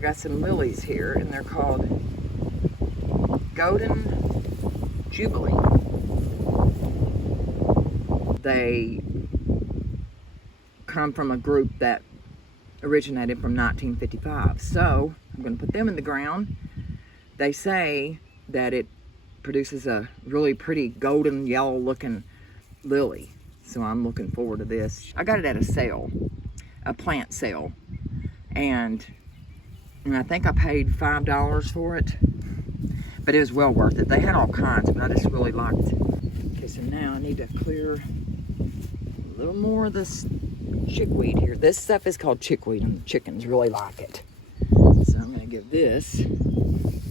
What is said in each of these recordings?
got some lilies here, and they're called Golden Jubilee. They come from a group that originated from 1955. So I'm going to put them in the ground. They say that it produces a really pretty golden yellow looking lily. So I'm looking forward to this. I got it at a sale, a plant sale. And I think I paid $5 for it. But it was well worth it. They had all kinds, but I just really liked it. Okay, so now I need to clear a little more of this chickweed here. This stuff is called chickweed, and the chickens really like it. So I'm going to give this.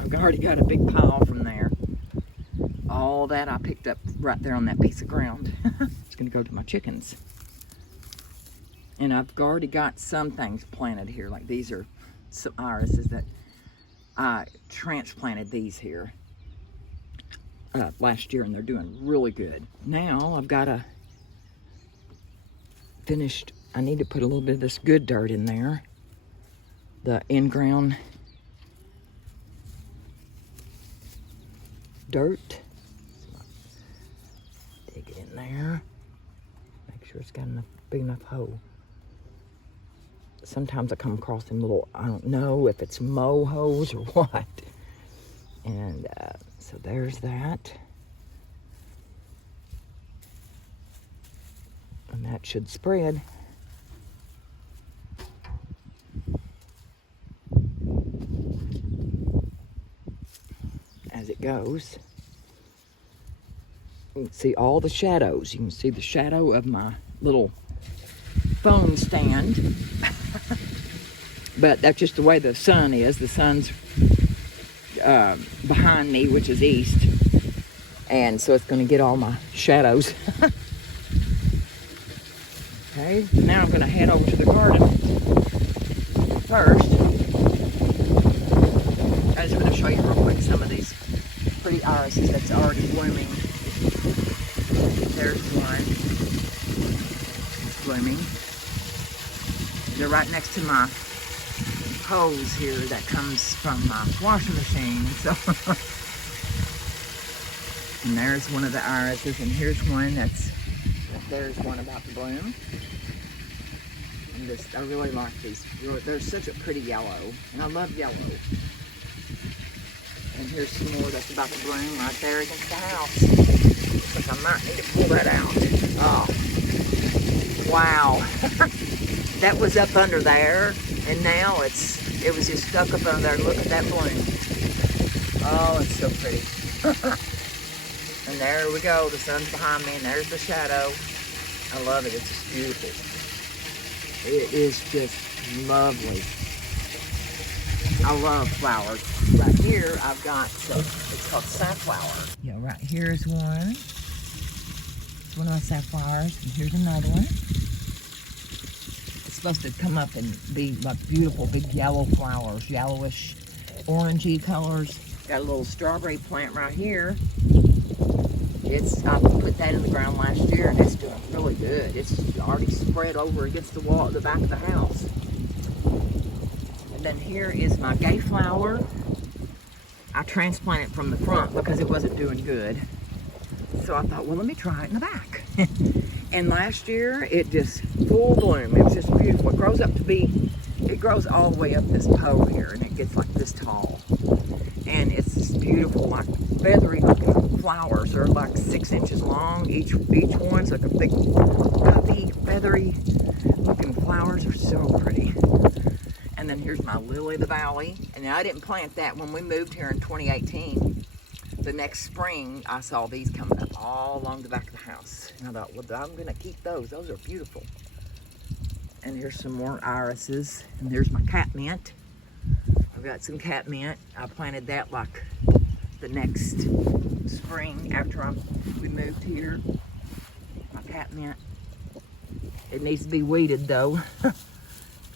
I've already got a big pile from there. All that I picked up right there on that piece of ground. It's going to go to my chickens. And I've already got some things planted here. Like these are some irises that I transplanted these here last year, and they're doing really good. Now I've got a finished, I need to put a little bit of this good dirt in there. The in-ground dirt. Dig it in there. Make sure it's got enough, big enough hole. Sometimes I come across them little, I don't know if it's mow holes or what. And so there's that. And that should spread. As it goes. You can see all the shadows. You can see the shadow of my little phone stand. But that's just the way the sun is. The sun's behind me, which is east. And so it's going to get all my shadows. Okay, now I'm going to head over to the garden. First, I just want to show you real quick some of these pretty irises that's already blooming. There's one blooming. They're right next to my hose here that comes from my washing machine. So, and there's one of the irises, and here's one there's one about to bloom. And I really like these. They're such a pretty yellow, and I love yellow. And here's some more that's about to bloom right there against the house. Looks like I might need to pull that out. Oh, wow. That was up under there, and now it was just stuck up under there. Look at that bloom. Oh, it's so pretty. And there we go. The sun's behind me, and there's the shadow. I love it. It's just beautiful. It is just lovely. I love flowers. Right here, I've got it's called safflower. Yeah, right here's one. It's one of my safflowers, and here's another one. It's supposed to come up and be like beautiful big yellow flowers, yellowish, orangey colors. Got a little strawberry plant right here. I put that in the ground last year, and it's doing really good. It's already spread over against the wall at the back of the house. And then here is my Gayflower. I transplanted from the front because it wasn't doing good. So I thought, well, let me try it in the back. And last year, it just full bloom. It was just beautiful. It grows all the way up this pole here, and it gets like this tall. And it's just beautiful, like feathery looking flowers. They're like 6 inches long. Each one's like a big, puffy, feathery looking flowers. Are so pretty. And then here's my Lily of the Valley. And I didn't plant that when we moved here in 2018. The next spring, I saw these coming up all along the back of the house. And I thought, well, I'm going to keep those. Those are beautiful. And here's some more irises. And there's my catmint. I've got some catmint. I planted that like the next spring after we moved here. My catmint. It needs to be weeded though.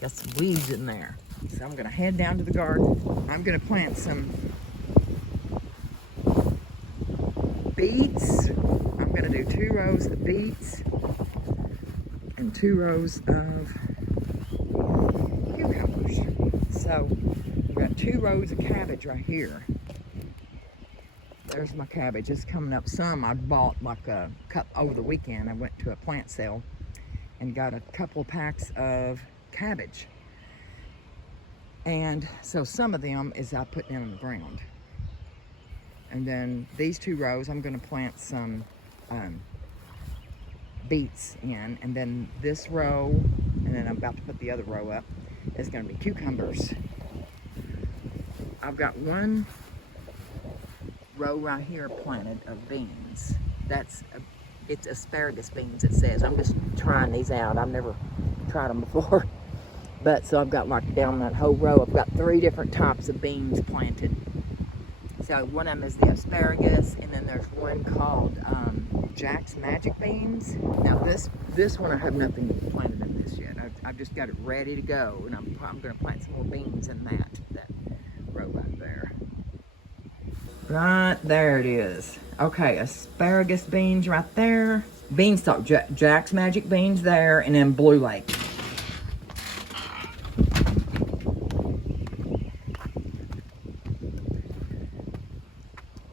Got some weeds in there. So I'm gonna head down to the garden. I'm gonna plant some beets. I'm gonna do 2 rows of beets and 2 rows of cucumbers. So got 2 rows of cabbage right here. There's my cabbage. It's coming up. Some I bought like a cup over the weekend. I went to a plant sale and got a couple of packs of cabbage. And so some of them is I put down on the ground. And then these 2 rows, I'm going to plant some beets in. And then this row, and then I'm about to put the other row up, is going to be cucumbers. I've got 1 row right here planted of beans. It's asparagus beans, it says. I'm just trying these out. I've never tried them before. But so I've got like down that whole row, I've got 3 different types of beans planted. So one of them is the asparagus, and then there's one called Jack's Magic Beans. Now this one I have nothing planted in this yet. I've just got it ready to go, and I'm going to plant some more beans in that row right there. Right there it is. Okay, asparagus beans right there. Beanstalk, Jack's Magic Beans there, and then Blue Lake.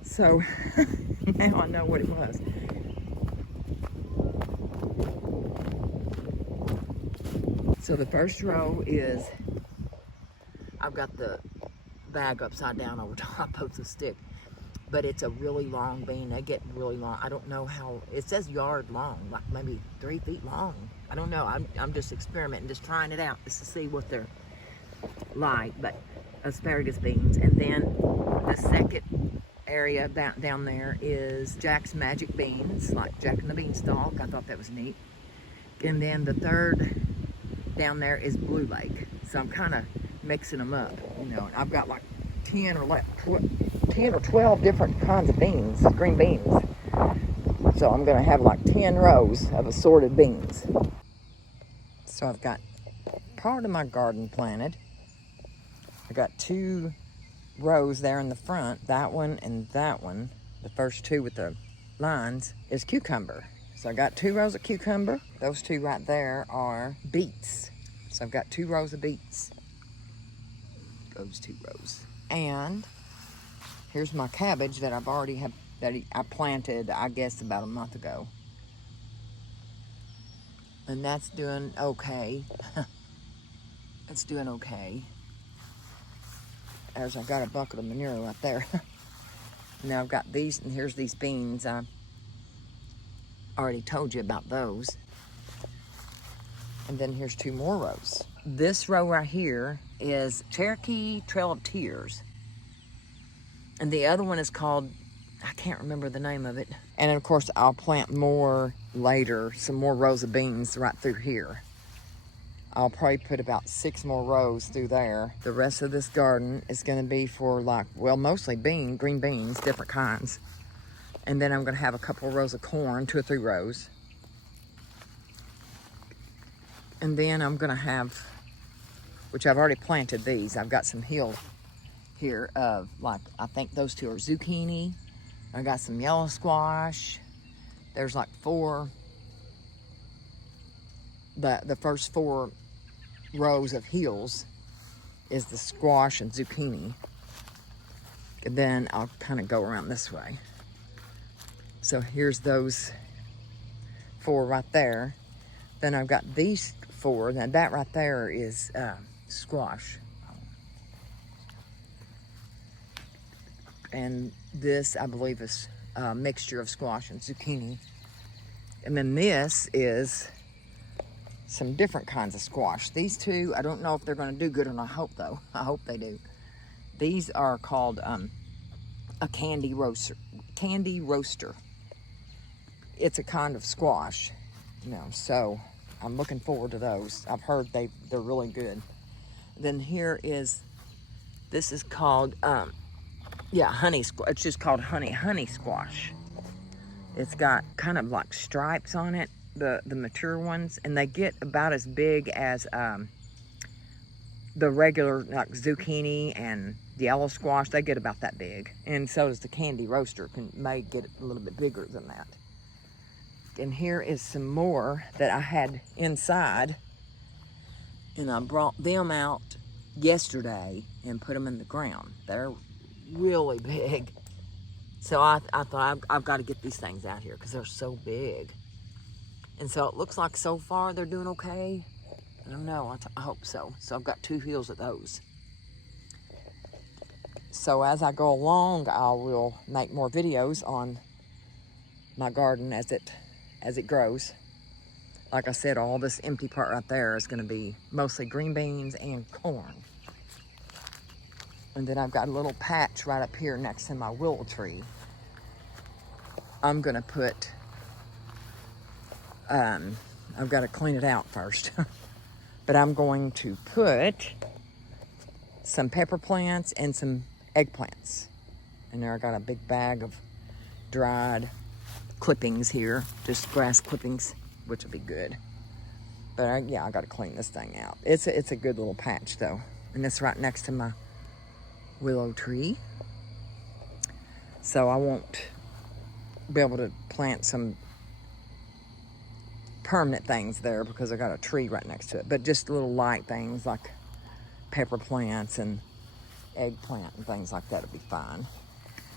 So now I know what it was. So the first row is, I've got the bag upside down over top of the stick, but it's a really long bean. They get really long. I don't know how, it says yard long, like maybe 3 feet long. I don't know. I'm just experimenting, just trying it out just to see what they're like. But asparagus beans, and then the second area down there is Jack's Magic Beans, like Jack and the Beanstalk. I thought that was neat. And then the third down there is Blue Lake. So I'm kind of mixing them up, you know. I've got like 10 or 12 different kinds of beans, green beans. So I'm going to have like 10 rows of assorted beans. So I've got part of my garden planted. I got 2 rows there in the front, that one and that one. The first 2 with the lines is cucumber. So I got 2 rows of cucumber. Those 2 right there are beets. So I've got 2 rows of beets. Those 2 rows. And here's my cabbage that I've already I planted, I guess, about a month ago. And that's doing okay. It's doing okay. As I got a bucket of manure right there. Now I've got these, and here's these beans. I already told you about those. And then here's 2 more rows. This row right here is Cherokee Trail of Tears. And the other one is called, I can't remember the name of it. And of course I'll plant more later, some more rows of beans right through here. I'll probably put about 6 more rows through there. The rest of this garden is going to be for like, well, mostly green beans, different kinds. And then I'm going to have a couple of rows of corn, 2 or 3 rows. And then I'm going to have, which I've already planted these. I've got some hill here of like, I think those 2 are zucchini. I got some yellow squash. There's like 4, the first 4 rows of hills is the squash and zucchini. And then I'll kind of go around this way. So here's those 4 right there. Then I've got these 4, and that right there is squash. And this, I believe, is a mixture of squash and zucchini. And then this is some different kinds of squash. These 2, I don't know if they're going to do good or not. I hope, though. I hope they do. These are called a candy roaster. Candy roaster. It's a kind of squash, you know. So I'm looking forward to those. I've heard they're really good. Then here is, this is called honey squash. It's just called honey squash. It's got kind of like stripes on it. The mature ones, and they get about as big as the regular like zucchini and the yellow squash. They get about that big, and so does the candy roaster. May get a little bit bigger than that. And here is some more that I had inside, and I brought them out yesterday and put them in the ground. They're really big. So I thought I've got to get these things out here because they're so big. And so it looks like so far they're doing okay. I don't know, I hope so. So I've got 2 hills of those. So as I go along, I will make more videos on my garden as it grows. Like I said, all this empty part right there is gonna be mostly green beans and corn. And then I've got a little patch right up here next to my willow tree. I'm gonna put, I've got to clean it out first. But I'm going to put some pepper plants and some eggplants. And there I got a big bag of dried clippings here, just grass clippings, which will be good. But yeah, I got to clean this thing out. It's a good little patch though. And it's right next to my willow tree. So I won't be able to plant some permanent things there because I got a tree right next to it. But just little light things like pepper plants and eggplant and things like that would be fine.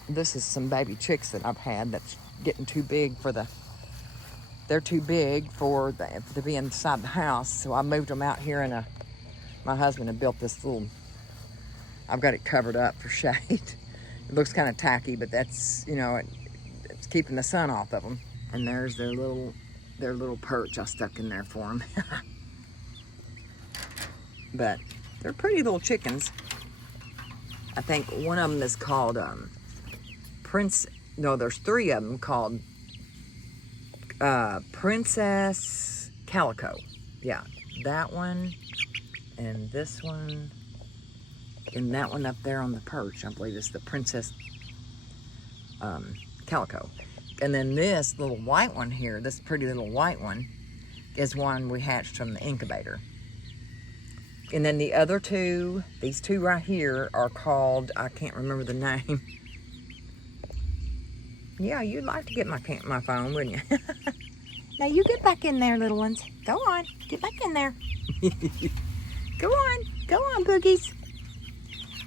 This is some baby chicks that I've had that's getting too big for they're too big to be inside the house. So I moved them out here and my husband had built this little, I've got it covered up for shade. It looks kind of tacky, but that's, you know, it's keeping the sun off of them. And there's their little perch I stuck in there for them. But they're pretty little chickens. I think one of them is called there's 3 of them called Princess Calico. Yeah, that one and this one and that one up there on the perch. I believe it's the Princess Calico. And then this little white one here, this pretty little white one, is one we hatched from the incubator. And then the other 2, these 2 right here are called, I can't remember the name. Yeah, you'd like to get my phone, wouldn't you? Now you get back in there, little ones. Go on, get back in there. Go on, boogies.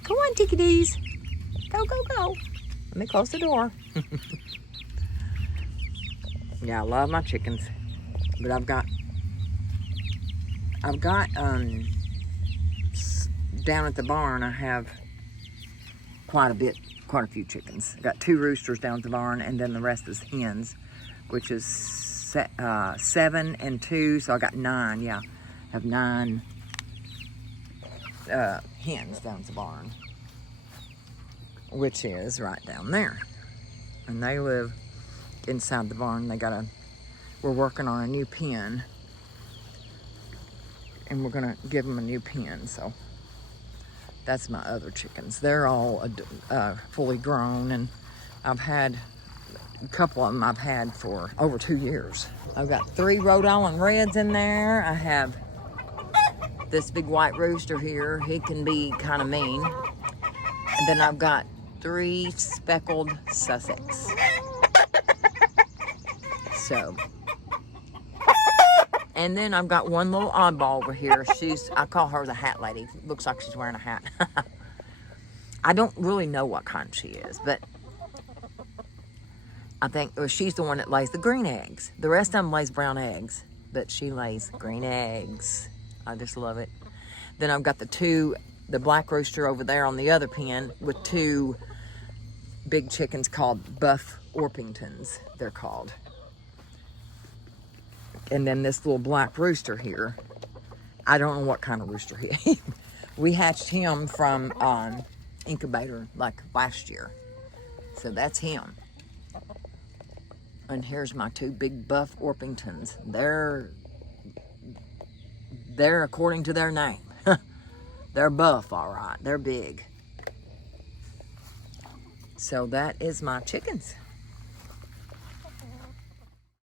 Go on, tickities. Go. Let me close the door. Yeah, I love my chickens, but I've got down at the barn, I have quite a few chickens. I got 2 roosters down at the barn, and then the rest is hens, which is 7 and 2, so I got 9. Yeah, I have 9 hens down at the barn, which is right down there, and they live inside the barn. We're working on a new pen, and we're gonna give them a new pen. So that's my other chickens. They're all fully grown, and I've had a couple of them I've had for over 2 years. I've got 3 Rhode Island Reds in there. I have this big white rooster here. He can be kind of mean. And then I've got 3 speckled Sussex. So, and then I've got 1 little oddball over here. I call her the hat lady. Looks like she's wearing a hat. I don't really know what kind she is, but I think she's the one that lays the green eggs. The rest of them lays brown eggs, but she lays green eggs. I just love it. Then I've got the black rooster over there on the other pen with 2 big chickens called Buff Orpingtons, they're called. And then this little black rooster here, I don't know what kind of rooster he is. We hatched him from incubator like last year. So that's him. And here's my 2 big Buff Orpingtons. They're according to their name. They're buff, all right. They're big. So that is my chickens.